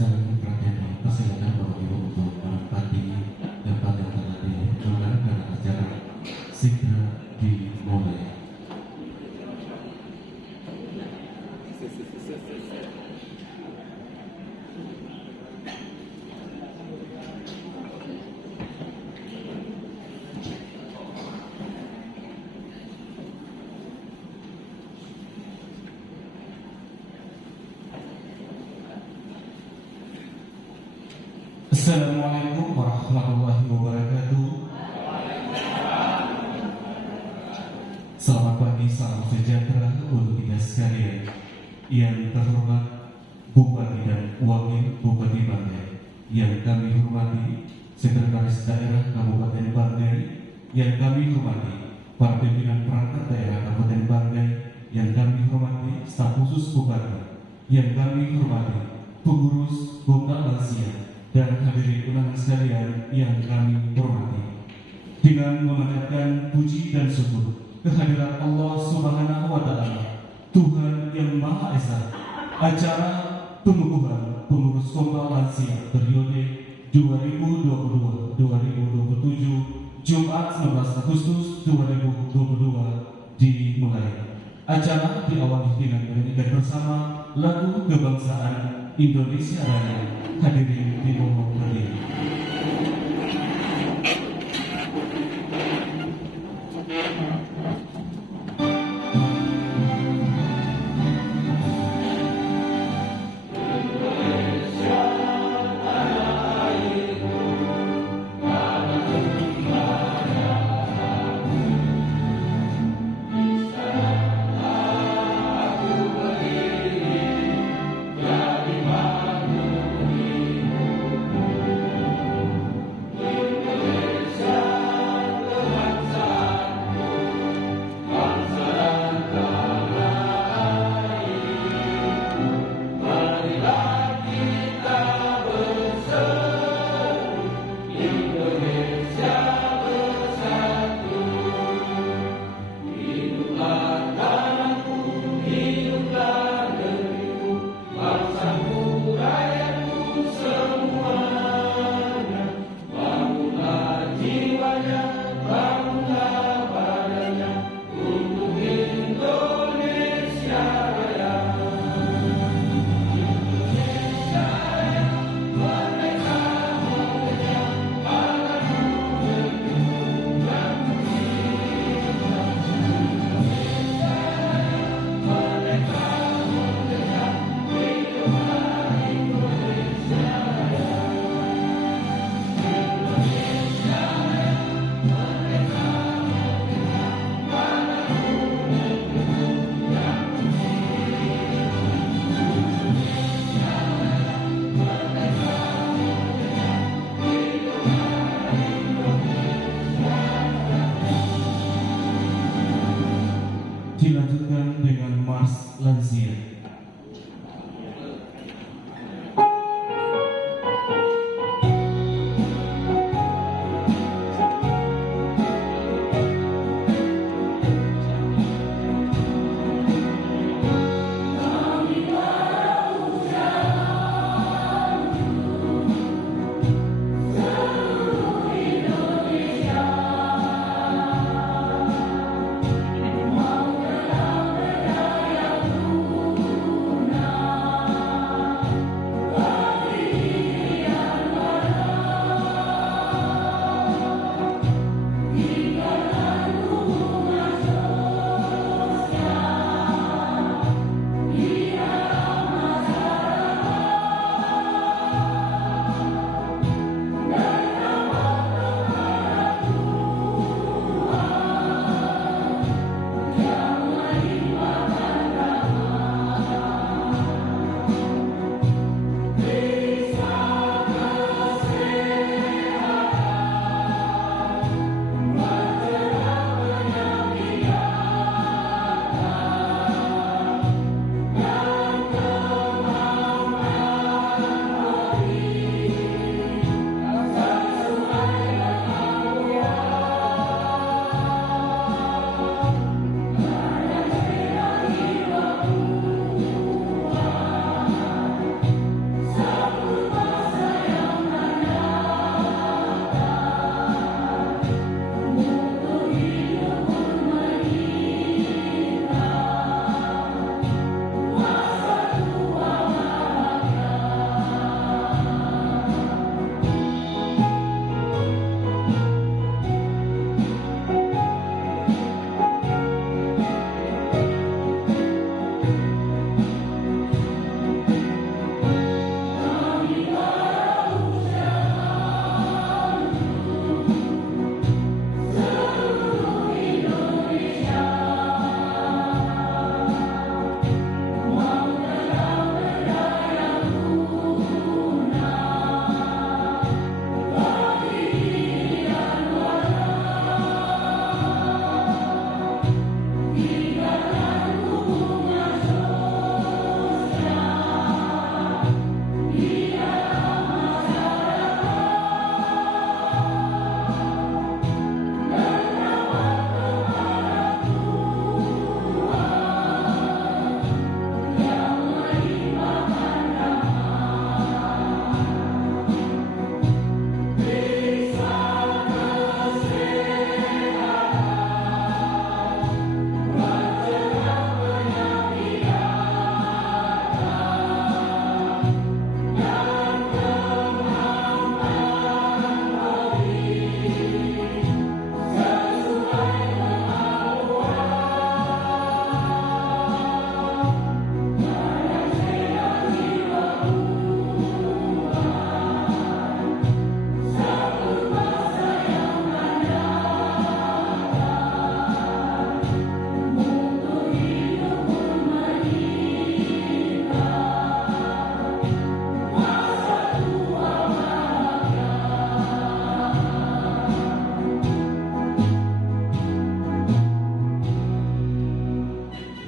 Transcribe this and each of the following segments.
Sekarang perhatian persilakan Bapak Ibu untuk menempati tempat yang telah diselenggarakan acara segera dimulai. Assalamualaikum warahmatullahi wabarakatuh. Selamat pagi, salam sejahtera untuk kita sekalian. Yang terhormat Bupati dan Wakil Bupati Banggai, yang kami hormati Sekretaris Daerah Kabupaten Banggai, yang kami hormati para pimpinan perangkat daerah Kabupaten Banggai, yang kami hormati staf khusus Bupati, yang kami hormati pengurus Bupati Lansia, dan hadirin undangan sekalian yang kami hormati. Dengan memanjatkan puji dan syukur kehadirat Allah Subhanahu wa Ta'ala, Tuhan yang Maha Esa, acara pengukuhan pengurus Kompa Lansia periode 2022-2027 Jumat 19 Agustus 2022 dimulai. Acara diawali dengan menyanyikan bersama lagu kebangsaan Indonesia Raya. Hadirin dimohon berdiri. Dilanjutkan dengan Mars Lansia.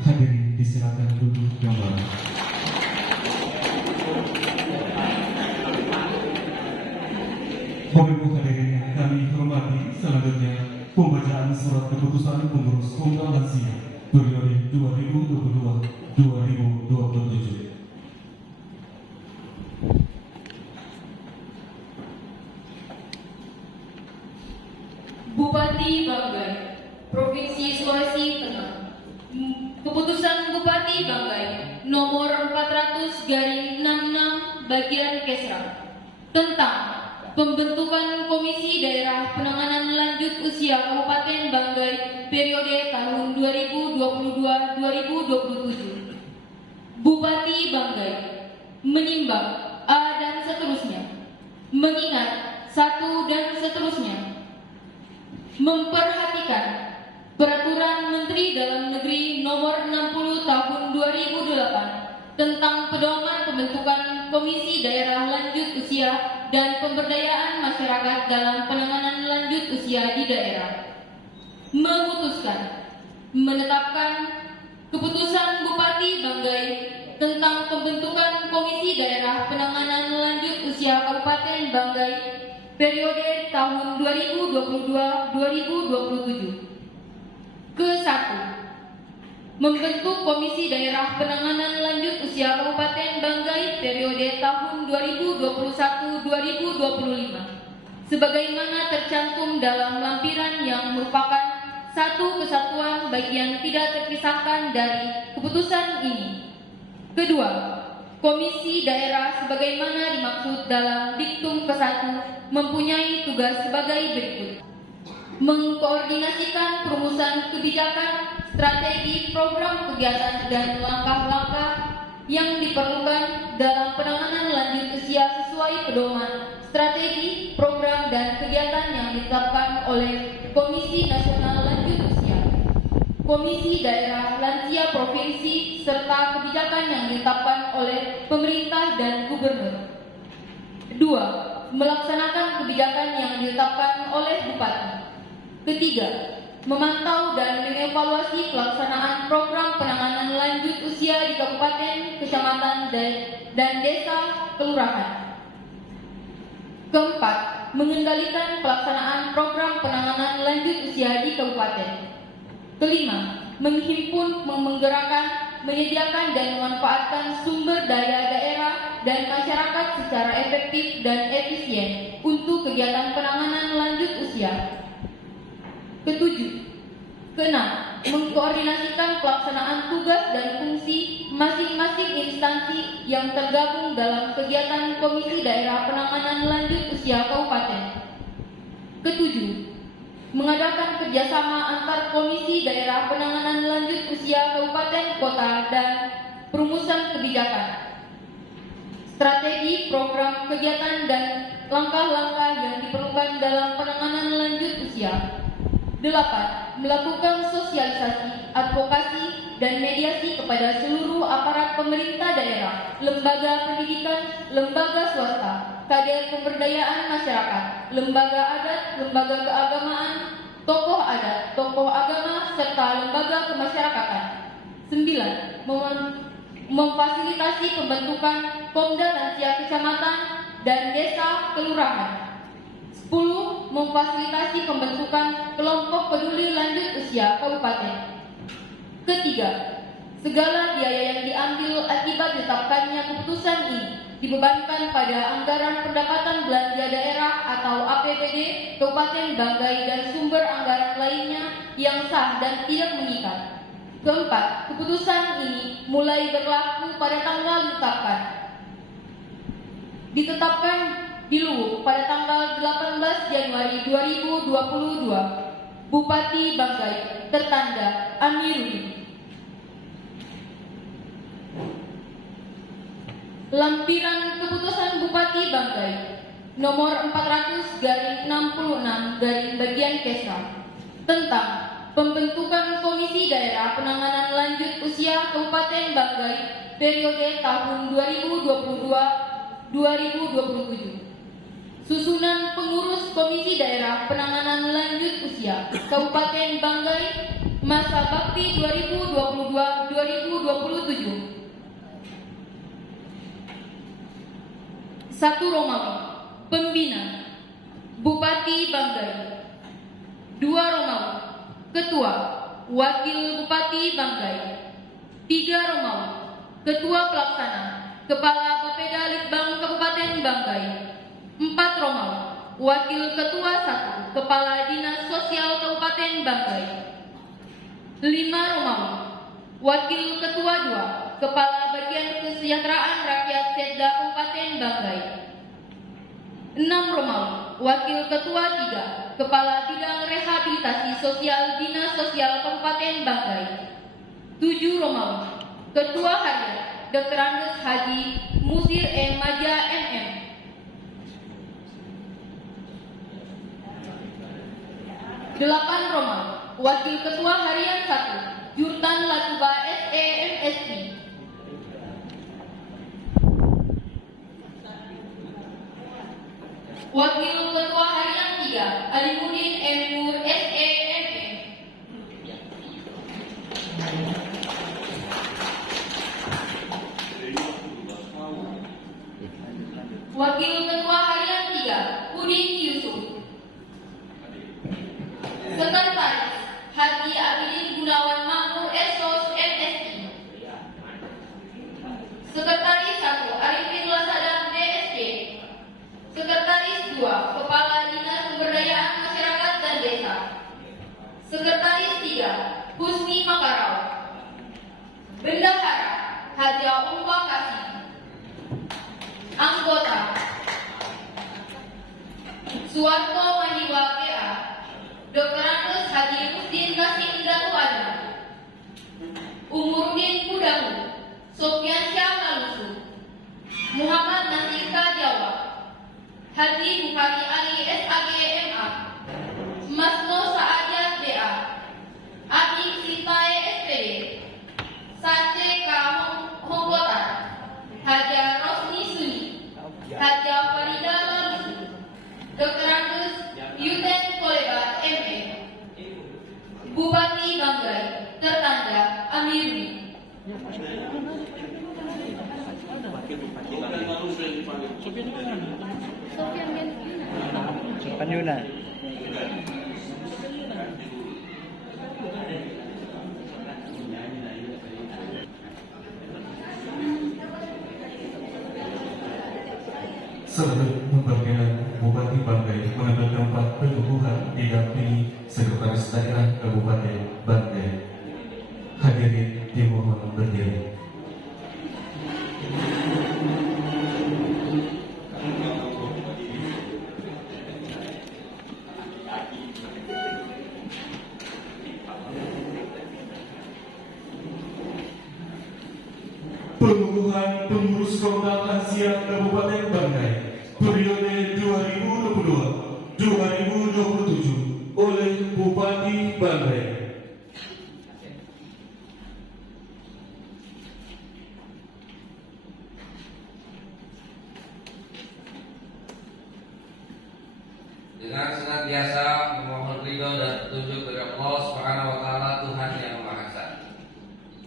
Hadirin disilakan duduk kembali. Bapak Ibu hadirin yang kami hormati, selanjutnya pembacaan surat keputusan pengurus Komda Lansia periode 2022-2027. Bupati Banggai, Provinsi Sulawesi Tengah. Keputusan Bupati Banggai nomor 400/66 bagian Kesra tentang pembentukan Komisi Daerah Penanganan Lanjut Usia Kabupaten Banggai periode tahun 2022-2027. Bupati Banggai menimbang A dan seterusnya, mengingat satu dan seterusnya, memperhatikan Peraturan Menteri Dalam Negeri Nomor 60 Tahun 2008 tentang pedoman pembentukan Komisi Daerah Lanjut Usia dan Pemberdayaan Masyarakat dalam Penanganan Lanjut Usia di daerah. Memutuskan menetapkan Keputusan Bupati Banggai tentang pembentukan Komisi Daerah Penanganan Lanjut Usia Kabupaten Banggai periode tahun 2022-2027. Ke-1. Membentuk Komisi Daerah Penanganan Lanjut Usia Kabupaten Banggai periode tahun 2021-2025 sebagaimana tercantum dalam lampiran yang merupakan satu kesatuan bagian tidak terpisahkan dari keputusan ini. Kedua, Komisi Daerah sebagaimana dimaksud dalam diktum ke-1 mempunyai tugas sebagai berikut: mengkoordinasikan perumusan kebijakan, strategi, program kegiatan, dan langkah-langkah yang diperlukan dalam penanganan lanjut usia sesuai pedoman, strategi, program, dan kegiatan yang ditetapkan oleh Komisi Nasional Lanjut Usia, Komisi Daerah Lansia Provinsi, serta kebijakan yang ditetapkan oleh pemerintah dan gubernur. 2. Melaksanakan kebijakan yang ditetapkan oleh Bupati. Ketiga, memantau dan mengevaluasi pelaksanaan program penanganan lanjut usia di kabupaten, kecamatan, dan desa kelurahan. Keempat, mengendalikan pelaksanaan program penanganan lanjut usia di kabupaten. Kelima, menghimpun, menggerakkan, menyediakan dan memanfaatkan sumber daya daerah dan masyarakat secara efektif dan efisien untuk kegiatan penanganan lanjut usia. Ketujuh, keenam, mengkoordinasikan pelaksanaan tugas dan fungsi masing-masing instansi yang tergabung dalam kegiatan Komisi Daerah Penanganan Lanjut Usia Kabupaten. Ketujuh, mengadakan kerjasama antar Komisi Daerah Penanganan Lanjut Usia Kabupaten, Kota, dan perumusan kebijakan, strategi, program, kegiatan, dan langkah-langkah yang diperlukan dalam penanganan lanjut usia. 8. Melakukan sosialisasi, advokasi, dan mediasi kepada seluruh aparat pemerintah daerah, lembaga pendidikan, lembaga swasta, kader pemberdayaan masyarakat, lembaga adat, lembaga keagamaan, tokoh adat, tokoh agama, serta lembaga kemasyarakatan. 9. Memfasilitasi pembentukan Komda Lansia Kecamatan dan Desa Kelurahan. 10. Memfasilitasi pembentukan kelompok peduli lanjut usia kabupaten. Ketiga, segala biaya yang diambil akibat ditetapkannya keputusan ini dibebankan pada anggaran pendapatan belanja daerah atau APBD Kabupaten Banggai dan sumber anggaran lainnya yang sah dan tidak mengikat. Keempat, keputusan ini mulai berlaku pada tanggal ditetapkan di Luwuk pada tanggal 18 Januari 2022. Bupati Banggai tertanda Amiruddin. Lampiran Keputusan Bupati Banggai nomor 400/66 bagian Kesra tentang pembentukan Komisi Daerah Penanganan Lanjut Usia Kabupaten Banggai periode tahun 2022-2027. Susunan pengurus Komisi Daerah Penanganan Lanjut Usia Kabupaten Banggai Masa Bakti 2022-2027. 1 Romawi, Pembina Bupati Banggai. 2 Romawi, Ketua Wakil Bupati Banggai. 3 Romawi, Ketua Pelaksana Kepala Bapeda Litbang Kabupaten Banggai. 4 Romawi, Wakil Ketua 1 Kepala Dinas Sosial Kabupaten Banggai. 5 Romawi, Wakil Ketua 2 Kepala Bagian Kesejahteraan Rakyat Setda Kabupaten Banggai. 6 Romawi, Wakil Ketua 3 Kepala Bidang Rehabilitasi Sosial Dinas Sosial Kabupaten Banggai. 7 Romawi, Ketua Harian Dr. Andes Haji Musir M. Maja MM. 8 Romawi, Wakil Ketua Harian 1 Jurtan Latuba SEMSI. 2 Wakil Ketua Harian 3 Alimuddin M. Nur SEMM. 3 Wakil Ketua Harian 3 Udin Yusuf. Sekretaris Haji Abidin Gunawan Makmur SOS MSI. Sekretaris 1 Arifin Lasadam DSC. Sekretaris 2 Kepala Dinas Pemberdayaan Masyarakat dan Desa. Sekretaris 3 Husni Makarau. Bendahara Haja Umpa Kasih. Anggota Suwarto Mahiwa PA, Dr. Andes Haji Musdin Kasim Datu Adam. Umurdin Kudamu, Sofian Syah Malusu. Muhammad Nasir Jawa. Haji Bukhari Ali SAG MA. Masno Saajat BA. Adi Sitae SPD. Sace K. Hongkotan. Haja Rosni Suni. Haja Farida Malusu. Dr. Andes Yuten Koleba ME. Bupati Banggai tertanda Amirudin. Panyuna. Sebelum pembagian Bupati Banggai mengambil tempat pengukuhan didampingi Sekretaris Daerah Kabupaten Banggai. Hadirin dimohon berdiri. Pengukuhan pengurus Komda Asia Kabupaten Banggai periode 2022-2027 oleh Bupati Banggai. Dengan senantiasa memohon ridho dan petunjuk dari Allah Subhanahu wa taala Tuhan yang Maha Esa.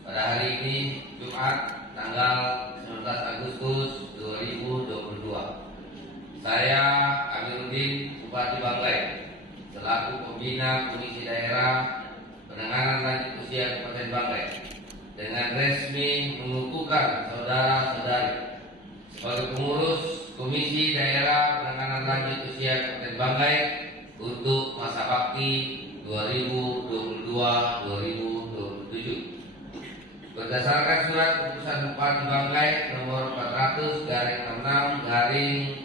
Pada hari ini Jumat tanggal 19 Agustus 2022. Saya Amirudin Bupati Banggai selaku pembina Komisi Daerah Penanganan Lanjut Usia Kabupaten Banggai dengan resmi mengukuhkan saudara-saudari sebagai pengurus Komisi Daerah Penanganan Lanjut Usia Kabupaten Banggai untuk masa bakti 2022-2027. Berdasarkan surat keputusan Bupati Banggai nomor 400/6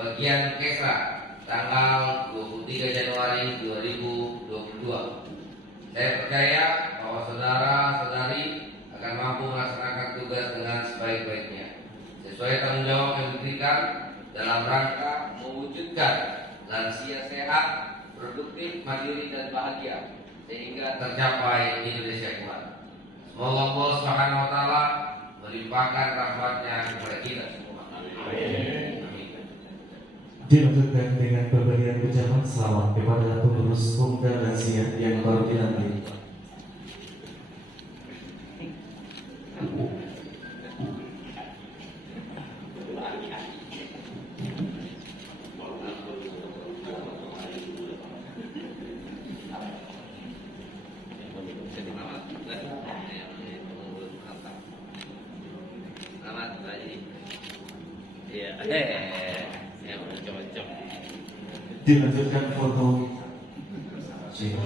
bagian Kesra tanggal 23 Januari 2022. Saya percaya bahwa saudara-saudari akan mampu melaksanakan tugas dengan sebaik-baiknya sesuai tanggung jawab yang diberikan dalam rangka mewujudkan lansia sehat, produktif, mandiri dan bahagia sehingga tercapai Indonesia kuat. Semoga Allah Subhanahu wa taala melimpahkan rahmat-Nya kepada kita semua. Amin. Dilanjutkan dengan pemberian ucapan selamat kepada pengurus Komda Asia yang baru dilantik. Dilanjutkan foto. Siap.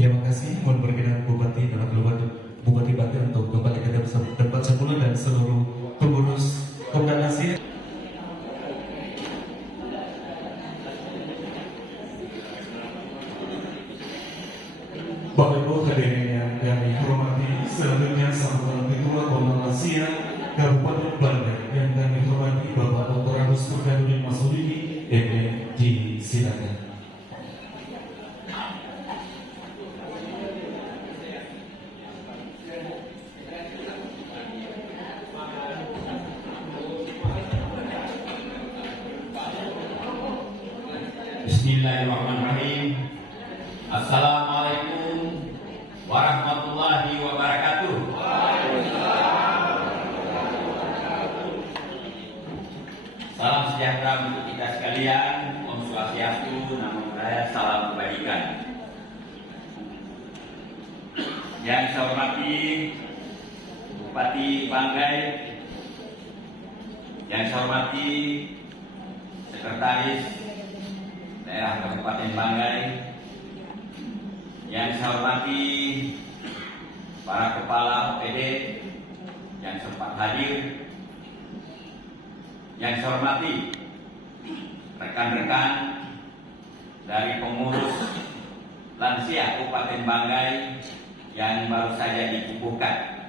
Terima kasih. Mohon berkenan Bupati dan Wakil Bupati Banten untuk kembali ke tempat semula dan seluruh pengurus Komda Asia. Bapak Ibu hadirin yang kami hormati, selanjutnya sambutan Ketua Komda Asia Kabupaten Banten yang kami hormati Bapak Dr. Agus Burhanuddin Masudiki, MM, silakan. Bismillahirrahmanirrahim. Assalamualaikum warahmatullahi wabarakatuh. Salam sejahtera untuk kita sekalian. Om Swastiastu, Namo Buddhaya, salam kebajikan. Yang saya hormati Bupati Banggai, yang saya hormati Sekretaris Daerah Kabupaten Banggai, yang saya hormati para kepala OPD yang sempat hadir, yang saya hormati rekan-rekan dari pengurus lansia Kabupaten Banggai yang baru saja dikukuhkan,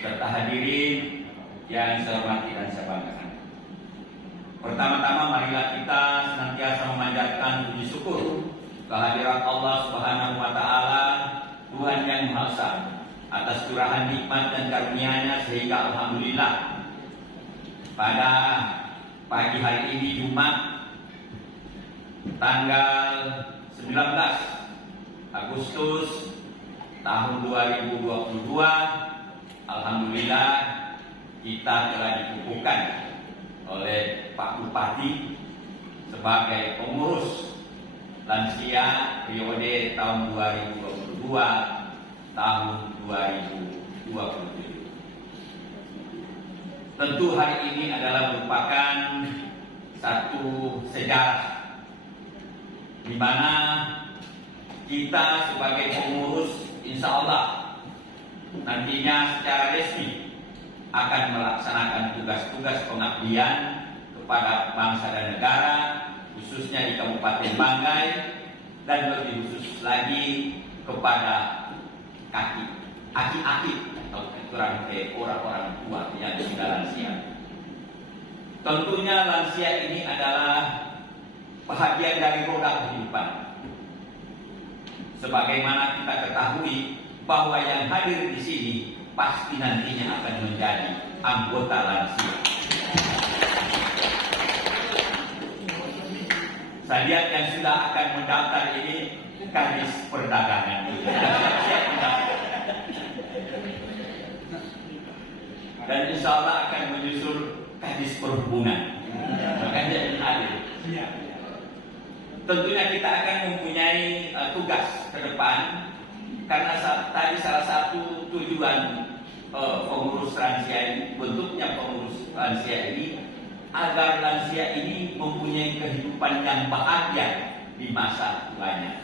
serta hadirin yang saya hormati dan saya banggakan. Pertama-tama marilah kita senantiasa memanjatkan puji syukur kehadirat Allah Subhanahu wa taala, Tuhan yang Maha Esa, atas curahan nikmat dan karunia-Nya sehingga alhamdulillah pada pagi hari ini Jumat tanggal 19 Agustus tahun 2022, alhamdulillah kita telah dikukuhkan oleh Pak Bupati sebagai pengurus lansia periode tahun 2022 tahun 2027. Tentu hari ini adalah merupakan satu sejarah di mana kita sebagai pengurus insya Allah nantinya secara resmi akan melaksanakan tugas-tugas pengabdian kepada bangsa dan negara, khususnya di Kabupaten Banggai, dan lebih khusus lagi kepada aki-aki atau orang-orang tua yang sudah lansia. Tentunya lansia ini adalah bahagian dari roda kehidupan. Sebagaimana kita ketahui bahwa yang hadir di sini pasti nantinya akan menjadi anggota lansia. Saya lihat yang sudah akan mendaftar ini Kadis Perdagangan. Dan insya Allah akan menyusul Kadis Perhubungan. Makanya ini hadir. Tentunya kita akan mempunyai tugas ke depan, karena tadi salah satu tujuan pengurus lansia ini, bentuknya pengurus lansia ini, agar lansia ini mempunyai kehidupan yang bahagia di masa tuanya.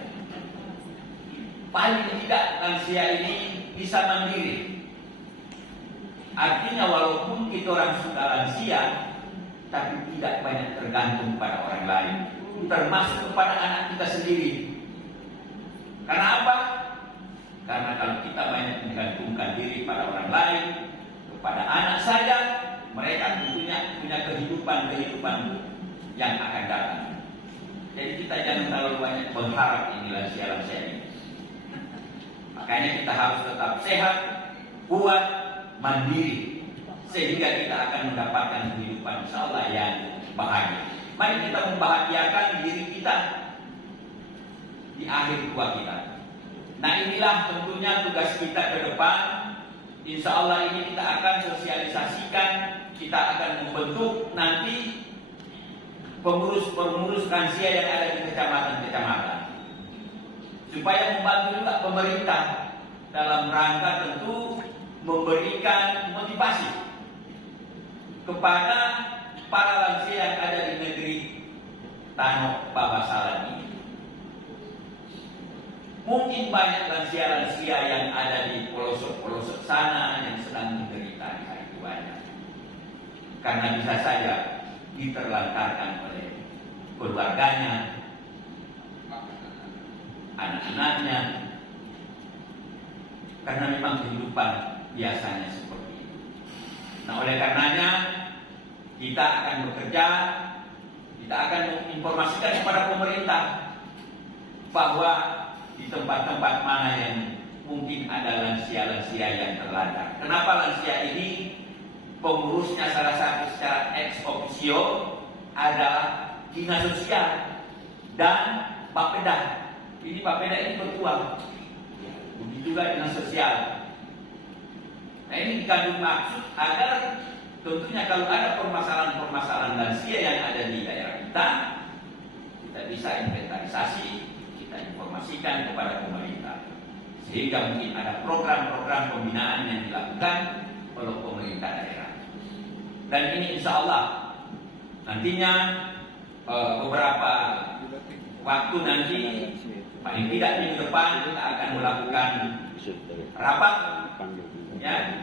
Paling tidak lansia ini bisa mandiri. Artinya walaupun kita orang sudah lansia, tapi tidak banyak tergantung pada orang lain, termasuk kepada anak kita sendiri. Karena apa? Karena kalau kita banyak menggantungkan diri pada orang lain, kepada anak saja, mereka tentunya punya punya kehidupan yang akan datang. Jadi kita jangan terlalu banyak berharap ini lansia-lansia ini. Makanya kita harus tetap sehat, kuat, mandiri, sehingga kita akan mendapatkan kehidupan insyaallah yang bahagia. Mari kita membahagiakan diri kita di akhir tua kita. Nah, inilah tentunya tugas kita ke depan. Insyaallah ini kita akan sosialisasikan, kita akan membentuk nanti pengurus-pengurus lansia yang ada di kecamatan-kecamatan, supaya membantu juga pemerintah dalam rangka tentu memberikan motivasi kepada para lansia yang ada di negeri Tanah Babasalan ini. Mungkin banyak lansia-lansia yang ada di pelosok-pelosok sana yang sedang menderita di hari tuanya, karena bisa saja diterlantarkan oleh keluarganya, anak-anaknya, karena memang kehidupan biasanya seperti itu. Nah, oleh karenanya kita akan bekerja, kita akan menginformasikan kepada pemerintah bahwa di tempat-tempat mana yang mungkin ada lansia-lansia yang terlantar. Kenapa lansia ini pengurusnya salah satu secara ex officio adalah dinas sosial dan Bapeda. Ini Bapeda ini ketua, begitu juga dinas sosial. Nah, ini dikandung maksud agar tentunya kalau ada permasalahan-permasalahan lansia yang ada di daerah kita bisa inventarisasi, kita informasikan kepada pemerintah, sehingga mungkin ada program-program pembinaan yang dilakukan oleh pemerintah daerah. Dan ini insya Allah nantinya beberapa waktu nanti, paling tidak minggu depan kita akan melakukan rapat, ya,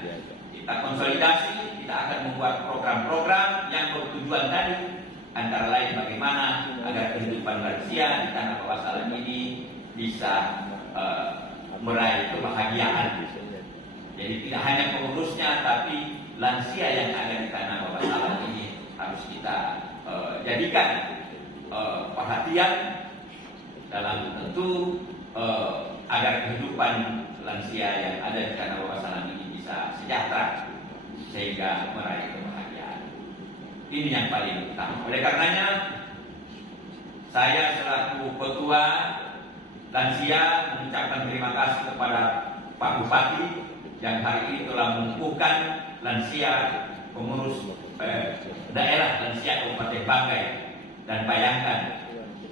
kita konsolidasi, kita akan membuat program-program yang bertujuan tadi, antara lain bagaimana agar kehidupan lansia di Tanah Babasalan ini bisa meraih kebahagiaan. Jadi tidak hanya pengurusnya, tapi lansia yang ada di Tanah Babasalan ini harus kita jadikan perhatian dalam tentu agar kehidupan lansia yang ada di Tanah Babasalan ini bisa sejahtera sehingga meraih kebahagiaan. Ini yang paling utama. Oleh karenanya saya selaku ketua lansia mengucapkan terima kasih kepada Pak Bupati yang hari ini telah mengukuhkan lansia pengurus daerah lansia Kabupaten Banggai. Dan bayangkan,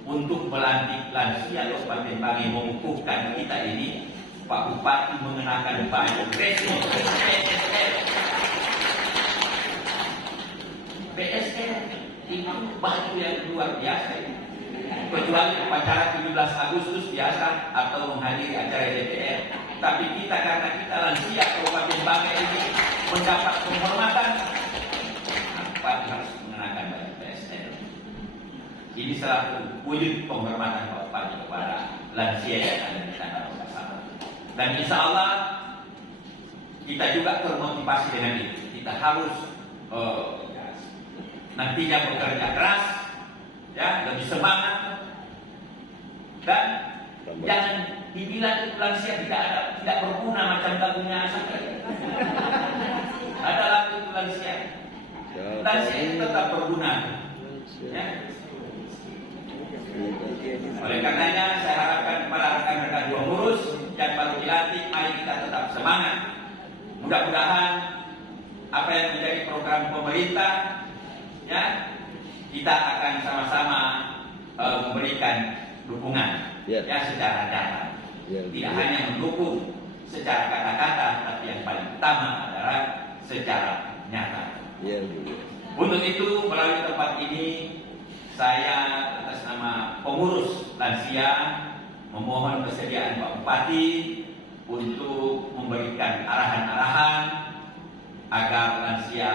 untuk melantik lansia Kabupaten Banggai mengukuhkan kita ini, Pak Bupati mengenakan baju resmi PSR. Itu baju yang luar biasa ini. Kecuali upacara 17 Agustus biasa atau menghadiri acara DPR. Tapi kita, karena kita lansia Kabupaten Banggai ini mendapat penghormatan, Bupati harus mengenakan baju PSR. Ini selaku wujud penghormatan Pak Bupati kepada lansia yang ada di Tanah Babasalan. Dan insya Allah kita juga termotivasi dengan itu. Kita harus nantinya bekerja keras, ya, lebih semangat, dan jangan dibilang itu lansia tidak berguna macam lagunya Asal. Ada lagu itu lansia. Lansia itu tetap berguna, ya. Oleh karenanya saya harapkan kepada rekan-rekan pengurus yang baru dilantik, mari kita tetap semangat. Mudah-mudahan apa yang menjadi program pemerintah, ya, kita akan sama-sama memberikan dukungan, ya, secara nyata. Tidak hanya mendukung secara kata-kata, tapi yang paling utama adalah secara nyata. Untuk itu melalui tempat ini saya atas nama pengurus lansia memohon kesediaan Pak Bupati untuk memberikan arahan-arahan agar lansia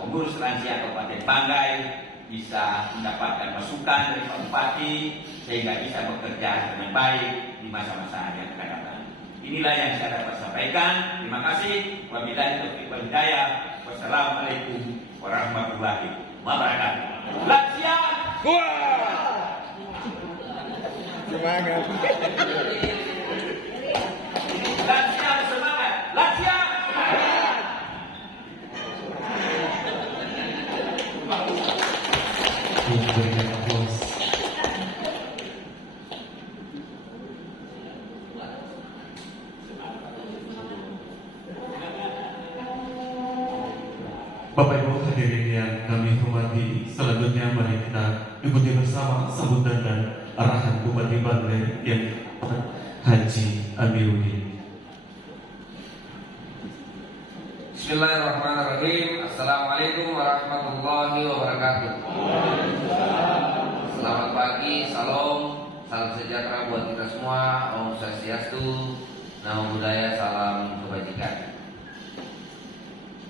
pengurus lansia Kabupaten Banggai bisa mendapatkan masukan dari Pak Bupati sehingga bisa bekerja dengan baik di masa-masa yang akan datang. Inilah yang saya dapat sampaikan. Terima kasih. Wabillahi taufiq wal hidayah. Wassalamualaikum warahmatullahi wabarakatuh. Lansia. Semangat. Lansia bersemangat. Lansia. Yang berikan aplaus. Bapak Ibu hadirin yang kami hormati, selanjutnya mari kita ikuti bersama sambutan dan arahan Bupati Banggai yang Haji Amiruddin. Bismillahirrahmanirrahim. Assalamualaikum warahmatullahi wabarakatuh. Selamat pagi, salam sejahtera buat kita semua. Om Swastiastu, Namo Buddhaya, salam kebajikan.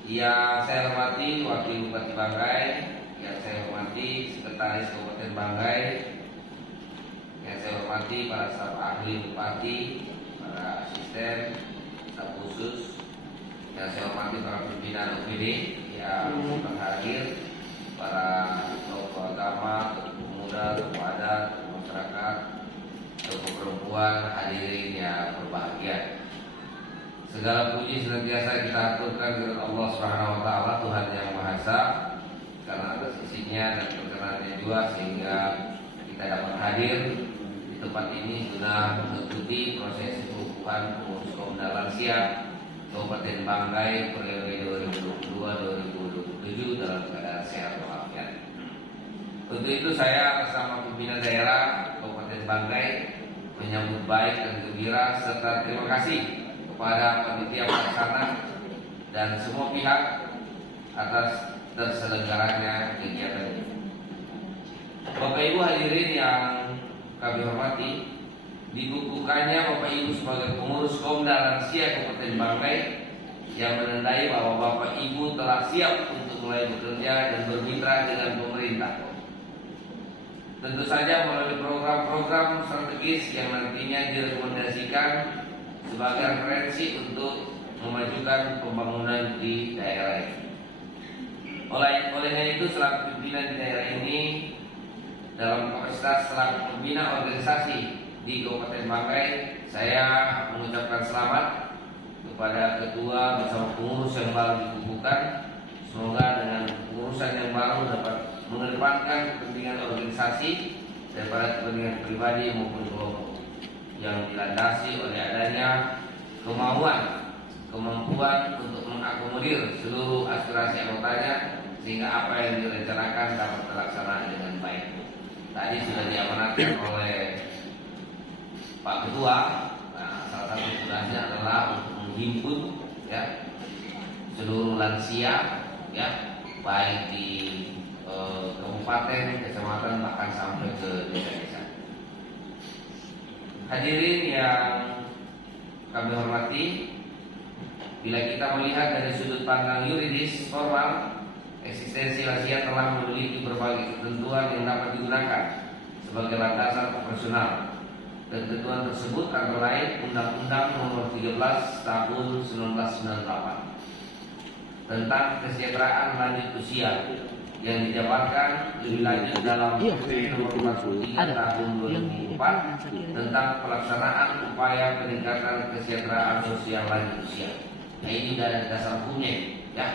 Yang saya hormati Wakil Bupati Banggai, yang saya hormati Sekretaris Kabupaten Banggai, yang saya hormati para staf ahli Bupati, para asisten, staf khusus, yang saya hormati para pimpinan OPD yang sudah hadir, para tokoh agama, tokoh pemuda, tokoh adat, tokoh masyarakat, tokoh perempuan, hadirin yang berbahagia. Segala puji senantiasa kita aturkan kepada Allah Subhanahu wa taala, Tuhan yang Maha Esa, karena atas izinnya dan perkenanannya juga sehingga kita dapat hadir di tempat ini guna mengikuti proses pengukuhan pengurus kaum dan lansia Kabupaten Banggai periode 2022-2027 dalam keadaan sehat walafiat. Untuk itu saya atas nama pimpinan daerah Kabupaten Banggai menyambut baik dan gembira serta terima kasih kepada panitia pelaksana dan semua pihak atas terselenggaranya kegiatan ini. Bapak Ibu hadirin yang kami hormati, dikukuhkannya Bapak Ibu sebagai pengurus kaum dan lansia Kabupaten Banggai yang menandai bahwa Bapak Ibu telah siap untuk mulai bekerja dan bermitra dengan pemerintah. Tentu saja melalui program-program strategis yang nantinya direkomendasikan sebagai referensi untuk memajukan pembangunan di daerah ini. Olehnya itu selaku pimpinan di daerah ini dalam kapasitas selaku pembina organisasi di Kabupaten Banggai, saya mengucapkan selamat kepada ketua bersama pengurus yang baru dikukuhkan. Semoga dengan pengurusan yang baru dapat mengedepankan kepentingan organisasi daripada kepentingan pribadi maupun kelompok, yang dilandasi oleh adanya kemampuan untuk mengakomodir seluruh aspirasi anggotanya sehingga apa yang direncanakan dapat terlaksana dengan baik. Tadi sudah diamanatkan oleh Pak Ketua. Nah, salah satu tugasnya adalah untuk menghimpun ya seluruh lansia ya, baik di kabupaten, kecamatan, bahkan sampai ke desa-desa. Hadirin yang kami hormati, bila kita melihat dari sudut pandang yuridis formal, eksistensi lansia telah memiliki berbagai ketentuan yang dapat digunakan sebagai landasan operasional. Ketentuan tersebut antara lain Undang-Undang Nomor 13 Tahun 1998 tentang kesejahteraan lanjut usia yang dijabarkan lebih lanjut dalam PP Nomor 43 Tahun 2004 tentang pelaksanaan upaya peningkatan kesejahteraan sosial lanjut usia. Nah, ini dari dasar hukumnya, ya.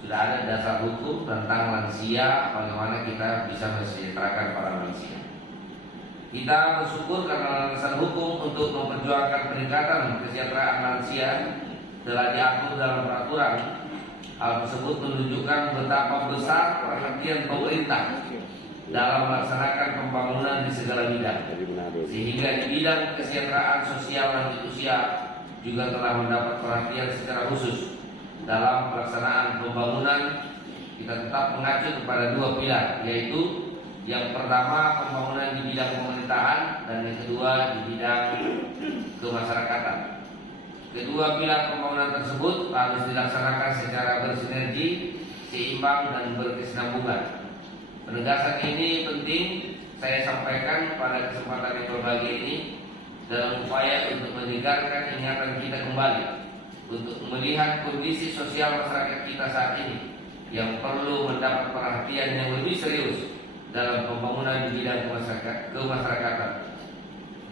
Sudah ada dasar hukum tentang lansia, bagaimana kita bisa mensejahterakan para lansia. Kita bersyukur karena landasan hukum untuk memperjuangkan peningkatan kesejahteraan lansia telah diatur dalam peraturan. Hal tersebut menunjukkan betapa besar perhatian pemerintah dalam melaksanakan pembangunan di segala bidang, sehingga di bidang kesejahteraan sosial lanjut usia juga telah mendapat perhatian secara khusus. Dalam pelaksanaan pembangunan kita tetap mengacu kepada dua pilar, yaitu yang pertama pembangunan di bidang pemerintahan dan yang kedua di bidang kemasyarakatan. Kedua pilar pembangunan tersebut harus dilaksanakan secara bersinergi, seimbang dan berkesinambungan. Penegasan ini penting saya sampaikan pada kesempatan yang berbahagia ini dalam upaya untuk menyegarkan ingatan kita kembali untuk melihat kondisi sosial masyarakat kita saat ini yang perlu mendapat perhatian yang lebih serius dalam pembangunan di bidang kemasyarakatan.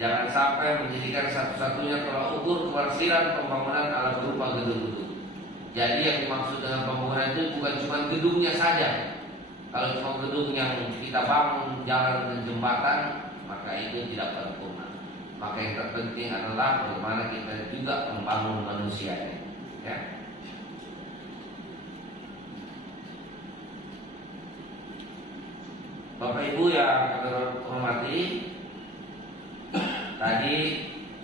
Jangan sampai menjadikan satu-satunya tolak ukur keberhasilan pembangunan alat berupa gedung-gedung. Jadi yang dimaksud dengan pembangunan itu bukan cuma gedungnya saja. Kalau cuma gedung yang kita bangun, jalan dan jembatan, maka itu tidak sempurna. Maka yang terpenting adalah bagaimana kita juga membangun manusianya. Ya. Bapak Ibu yang kami hormati, tadi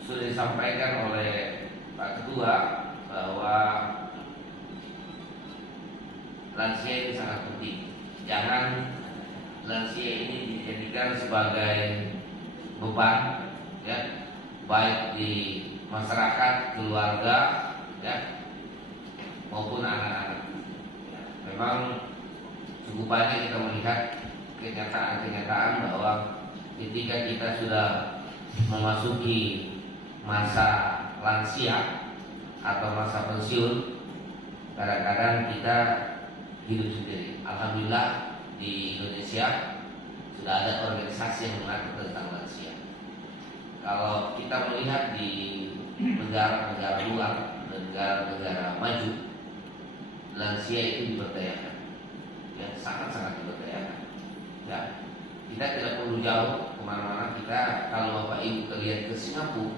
sudah disampaikan oleh Pak Ketua bahwa lansia ini sangat penting. Jangan lansia ini dijadikan sebagai beban, ya, baik di masyarakat, keluarga, ya, maupun anak-anak. Ya, memang cukup banyak kita melihat kenyataan-kenyataan bahwa ketika kita sudah memasuki masa lansia atau masa pensiun, kadang-kadang kita hidup sendiri. Alhamdulillah di Indonesia sudah ada organisasi yang mengatur tentang lansia. Kalau kita melihat di negara-negara luar, negara-negara maju, lansia itu diberdayakan, ya, sangat-sangat diberdayakan. Ya, kita tidak perlu jauh kemana-mana. Kita kalau Bapak Ibu lihat ke Singapura,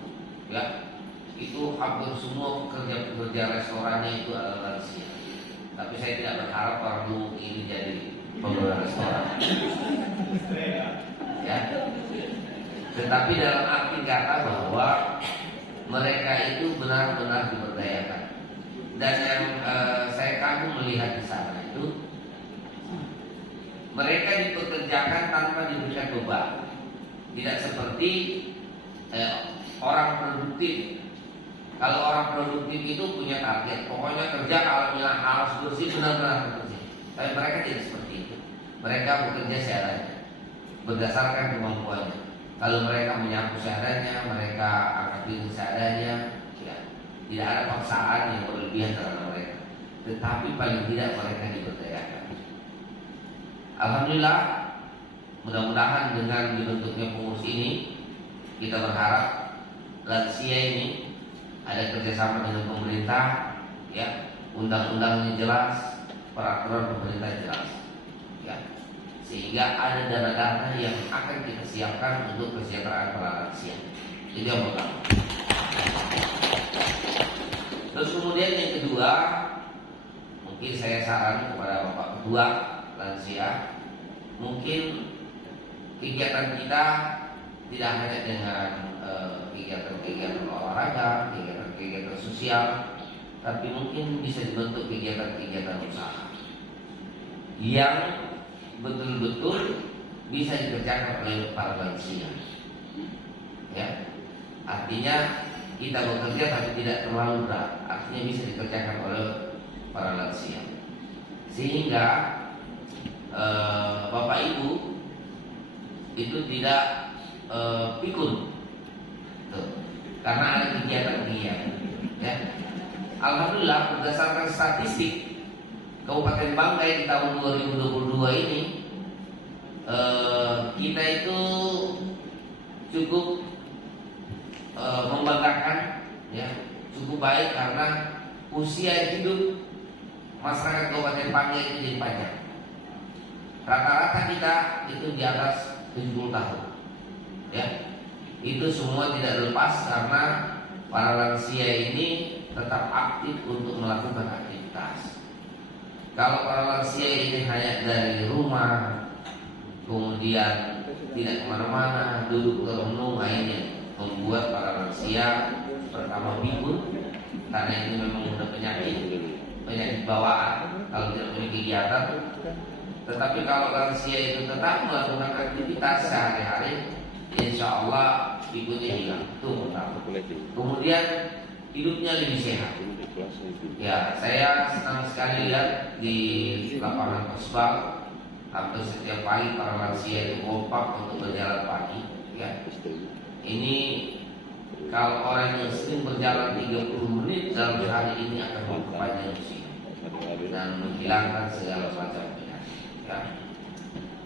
ya, itu hampir semua pekerja restorannya itu adalah lansia. Tapi saya tidak berharap orang Luwu ini jadi pengelola restoran. Ya. Tetapi dalam arti kata bahwa mereka itu benar-benar diberdayakan. Dan yang saya kagum melihat di sana itu, mereka dipekerjakan tanpa diberikan beban. Tidak seperti orang produktif. Kalau orang produktif itu punya target, pokoknya kerja kalau bilang harus bersih, benar-benar bersih. Tapi mereka tidak seperti itu. Mereka bekerja seadanya, berdasarkan kemampuannya. Kalau mereka menyapu seadanya, mereka angkat piring seadanya, ya, tidak ada paksaan yang berlebihan terhadap mereka. Tetapi paling tidak mereka diberdayakan. Alhamdulillah, mudah-mudahan dengan dibentuknya pengurus ini, kita berharap lansia ini ada kerjasama dengan pemerintah, ya, undang-undangnya jelas, peraturan pemerintah jelas, ya, sehingga ada dana-dana yang akan kita siapkan untuk kesejahteraan para lansia. Itu yang pertama. Terus kemudian yang kedua, mungkin saya saran kepada Bapak Ketua lansia, mungkin kegiatan kita tidak hanya dengan kegiatan-kegiatan olahraga, kegiatan sosial, tapi mungkin bisa dibentuk kegiatan-kegiatan usaha yang betul-betul bisa dikerjakan oleh para lansia. Ya, artinya kita bekerja tapi tidak terlalu berat, artinya bisa dikerjakan oleh para lansia, sehingga Bapak Ibu itu tidak pikun. Tuh. Karena ada kegiatan-kegiatan, ya. Alhamdulillah berdasarkan statistik Kabupaten Banggai di tahun 2022 ini, kita itu cukup membanggakan, ya, cukup baik karena usia hidup masyarakat Kabupaten Banggai itu jadi panjang. Rata-rata kita itu di atas 70 tahun, ya. Itu semua tidak lepas karena para lansia ini tetap aktif untuk melakukan aktivitas. Kalau para lansia ini hanya dari rumah, kemudian tidak kemana-mana, duduk merenung, akhirnya membuat para lansia pertama bingung, karena itu memang sudah penyakit bawaan kalau tidak punya kegiatan. Tetapi kalau lansia itu tetap melakukan aktivitas sehari-hari, insya Allah ikutnya hilang. Itu pertama. Kemudian hidupnya lebih sehat. Ya, saya senang sekali lihat di lapangan Kosbal hampir setiap pagi para lansia itu kompak untuk berjalan pagi. Ya, ini kalau orang yang sering berjalan 30 menit dalam hari ini akan memperpanjang usia. dan menghilangkan segala macam penyakit. Ya.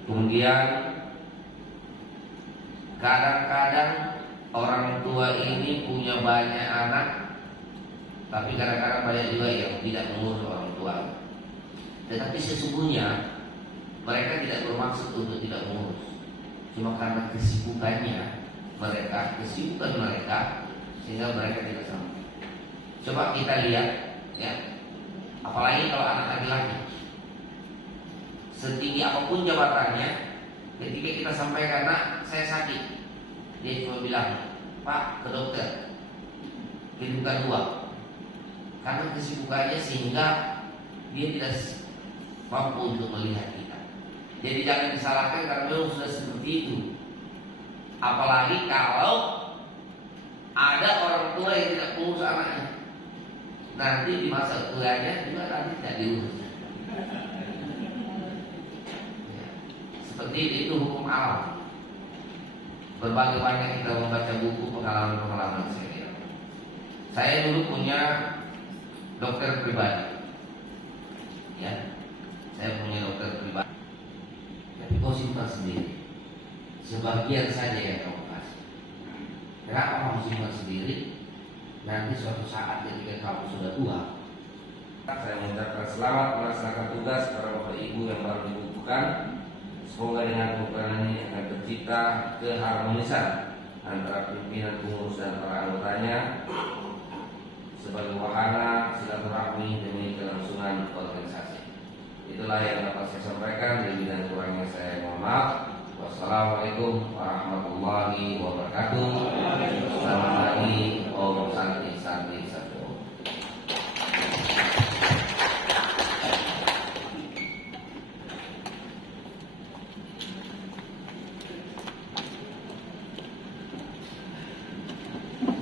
Kemudian kadang-kadang orang tua ini punya banyak anak, tapi kadang-kadang banyak juga yang tidak mengurus orang tua. Tetapi sesungguhnya mereka tidak bermaksud untuk tidak mengurus, cuma karena kesibukan mereka sehingga mereka tidak sampai. Coba kita lihat, ya, apalagi kalau anak laki-laki, setinggi apapun jabatannya, ketika kita sampaikan, "Nak, saya sakit," dia cuma bilang, "Pak, ke dokter, kirimkan uang." Karena kesibukannya sehingga dia tidak mampu untuk melihat kita. Jadi jangan disalahkan karena memang sudah seperti itu. Apalagi kalau ada orang tua yang tidak mengurus anaknya, nanti di masa tuanya juga nanti tidak diurus. Ya. Seperti itu hukum alam. Berbagai banyak kita membaca buku pengalaman-pengalaman saya. Saya dulu punya dokter pribadi. Ya, saya punya dokter pribadi. Tapi kau simpan sendiri. Sebagian saja yang kamu kasih. Kenapa kamu simpan sendiri? Nanti suatu saat ketika kamu sudah tua. Saya mengucapkan selamat melaksanakan tugas para bapak ibu yang baru dibutuhkan. Semoga dengan program ini akan tercipta keharmonisan antara pimpinan pengurus dan para anggotanya sebagai wahana silaturahmi demi kelangsungan organisasi. Itulah yang dapat saya sampaikan. Lebih dan kurangnya saya mohon maaf. Wassalamualaikum warahmatullahi wabarakatuh. Selamat pagi. Om Santi Santi Satu.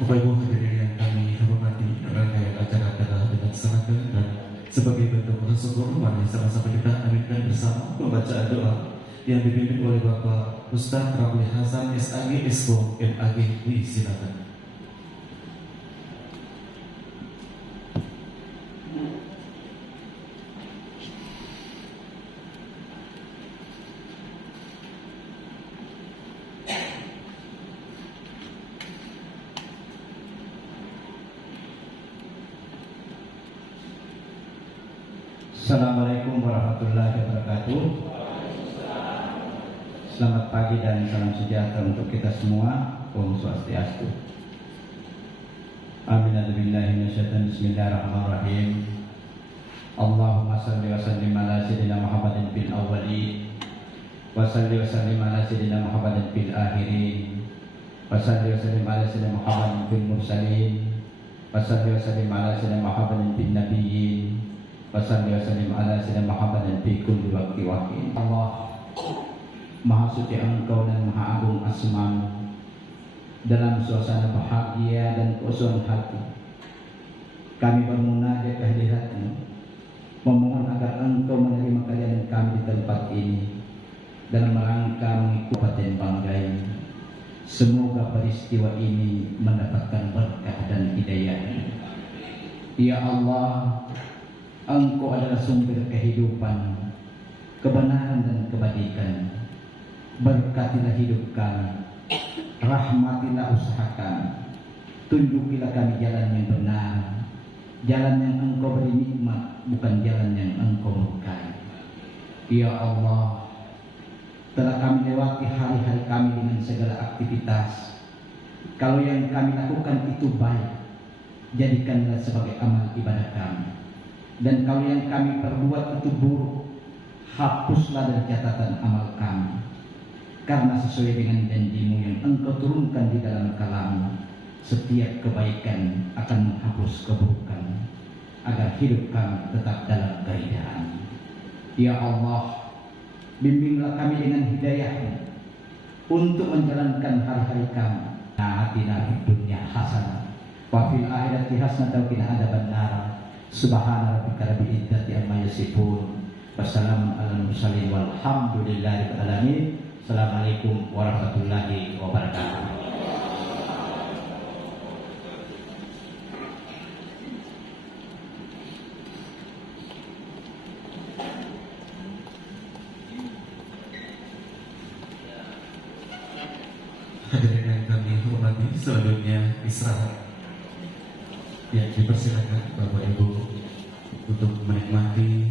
Bapak Ibu hadirin yang kami hormati, rangkaian acara adalah dengan seragam dan sebagai bentuk rasa syukur mari sama-sama kita aminkan bersama pembacaan doa yang dipimpin oleh Bapak Ustaz Ramli Hasan SAG Expo MAG. Silakan. Assalamualaikum warahmatullahi wabarakatuh. Selamat pagi dan salam sejahtera untuk kita semua. Om Swastiastu. Amin. Bismillahirrahmanirrahim. Allahumma salli wa sallim ala sayyidina Muhammadin fil awwalin wa salli wa sallim ala sayyidina Muhammadin fil akhirin wa salli wa sallim ala sayyidina Muhammadin fil mursalin wa salli wa sallim ala sayyidina Muhammadin fil nabiyyin Wasalli wasallim ala sayyidina Muhammadin fi kulli waqti wa hin. Allah Maha Suci Engkau dan Maha Agung Asma-Mu. Dalam suasana bahagia dan keusuhan hati kami bermunajat ke hadirat-Mu, memohon agar Engkau menerima kalian kami di tempat ini dalam rangka mengikuti Kabupaten Banggai. Semoga peristiwa ini mendapatkan berkah dan hidayah. Ya Allah, Engkau adalah sumber kehidupan, kebenaran dan kebajikan. Berkatilah hidup kami, rahmatilah usaha kami, tunjukilah kami jalan yang benar, jalan yang Engkau beri nikmat, bukan jalan yang Engkau murkai. Ya Allah, telah kami lewati hari-hari kami dengan segala aktivitas. Kalau yang kami lakukan itu baik, jadikanlah sebagai amal ibadah kami. Dan kalau yang kami perbuat itu buruk, hapuslah dari catatan amal kami. Karena sesuai dengan janji-Mu yang Engkau turunkan di dalam kalam, setiap kebaikan akan menghapus keburukan, agar hidup kami tetap dalam keridhaan. Ya Allah, bimbinglah kami dengan hidayah-Mu untuk menjalankan hari-hari kami. Atina fid dunya hasanah wa fil akhirati hasanah wa qina adzabannar. Subhana rabbika rabbil izzati amma yasifun. Wassalamun alal mursalin walhamdulillahi rabbil alamin. Assalamualaikum warahmatullahi wabarakatuh. Hadirin yang kami hormati, selanjutnya istirahat. Ya, dipersilakan Bapak Ibu untuk menikmati